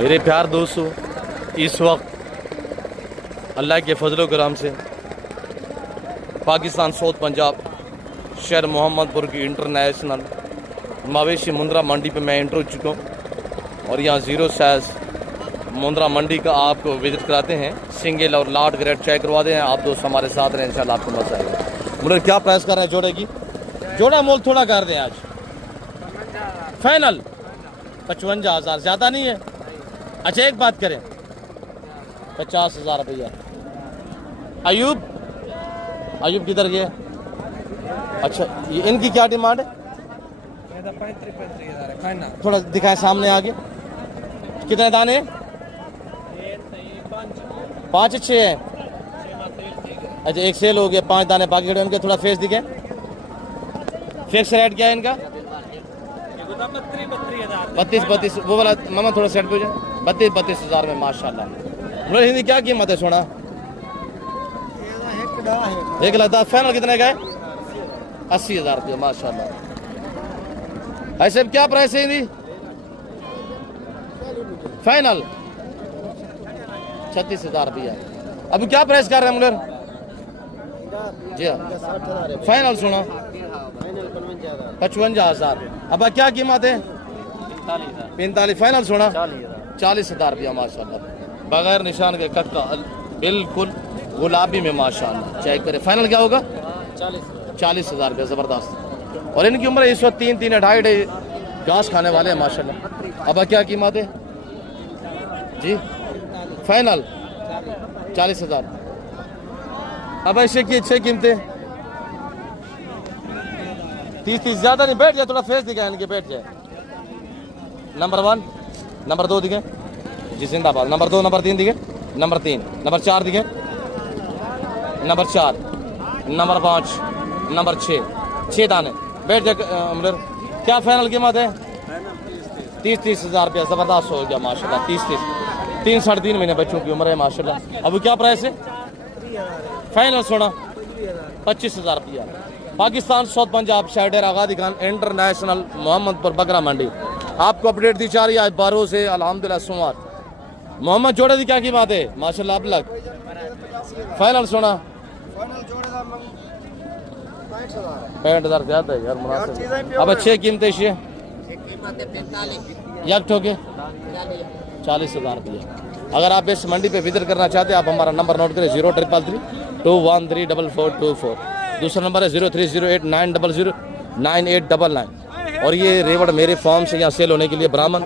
मेरे प्यार दोस्तों, इस वक्त अल्लाह के फजल करम से पाकिस्तान साउथ पंजाब शहर मोहम्मदपुर की इंटरनेशनल मवेशी मुंद्रा मंडी पे मैं एंटर हो चुका हूँ और यहाँ ज़ीरो साइज मुंद्रा मंडी का आपको विजिट कराते हैं। सिंगल और लार्ज ग्रेड चेक करवाते हैं। आप दोस्त हमारे साथ रहें, इंशाल्लाह आपको मजा आएगा। मुझे क्या प्राइस कर रहे हैं जोड़े की? जोड़ा मोल थोड़ा कर दें आज, फाइनल 55,000, ज़्यादा नहीं है। अच्छा एक बात करें, 50,000 रुपया। अयूब किधर गए? अच्छा ये इनकी क्या डिमांड है? 35,000 थोड़ा दिखाएं सामने आगे। कितने दाने? 5-6 है। अच्छा एक सेल हो गया, 5 दाने बाकी खड़े। उनके थोड़ा फेस दिखे। फिक्स रेट क्या है इनका? 32 वो वाला मामा थोड़ा सेट पे हो जाए। 32,000 में माशाल्लाह। मुझे हिंदी क्या कीमत है सोना? 1,10,000। फाइनल कितने का है? 80,000 रुपये माशाल्लाह। ऐसे क्या प्राइस है हिंदी? फाइनल 36,000 रुपया। अभी क्या प्राइस कर रहे हैं मगर? जी हाँ फाइनल सुनो 55,000। अब क्या कीमत है? 45। फाइनल सुना 40,000 रुपया माशाल्लाह। बगैर निशान के कक्का बिल्कुल गुलाबी में माशाल्लाह। चेक करें फाइनल क्या होगा? 40,000 रुपया। ज़बरदस्त। और इनकी उम्र इस वक्त 3-3 2.5 घास खाने वाले हैं माशाल्लाह। अब क्या कीमत है जी? फाइनल 40,000। अब ऐसे की 6 कीमतें 30 ज़्यादा नहीं। बैठ जाए, थोड़ा फेस दिखाए इनके, बैठ जाए। नंबर 1 नंबर 2 दिखे जी, जिंदाबाद। नंबर 2 नंबर 3 दिखे। नंबर 3 नंबर 4 दिखे। नंबर 4 नंबर 5 नंबर 6 दाने। बैठ जाए अमर। क्या फाइनल कीमत है? 30,000 रुपया। ज़बरदस्त हो गया माशाल्लाह। 30 3 साढ़े 3 महीने बच्चों की उम्र है माशाल्लाह। अभी क्या प्राइस है? फाइनल सोना 25,000 रुपया। पाकिस्तान साउथ पंजाब शहर आगादी खान इंटरनेशनल मोहम्मदपुर बकरा मंडी आपको अपडेट दी जा रही है आज 12 से अल्हम्दुलिल्लाह सोमवार। मोहम्मद जोड़े की क्या की बात है माशाल्लाह? अब लग फाइनल सोना 65,000 ज़्यादा है यार, मुनासिब। अब अच्छे कीमतें ये एक ठोके 40,000 रुपया। अगर आप इस मंडी पे विजिट करना चाहते हैं आप हमारा नंबर नोट करें 0333 213 4424। दूसरा नंबर है 0308 900 9899। और ये रेवड़ मेरे फॉर्म से यहाँ सेल होने के लिए ब्राह्मण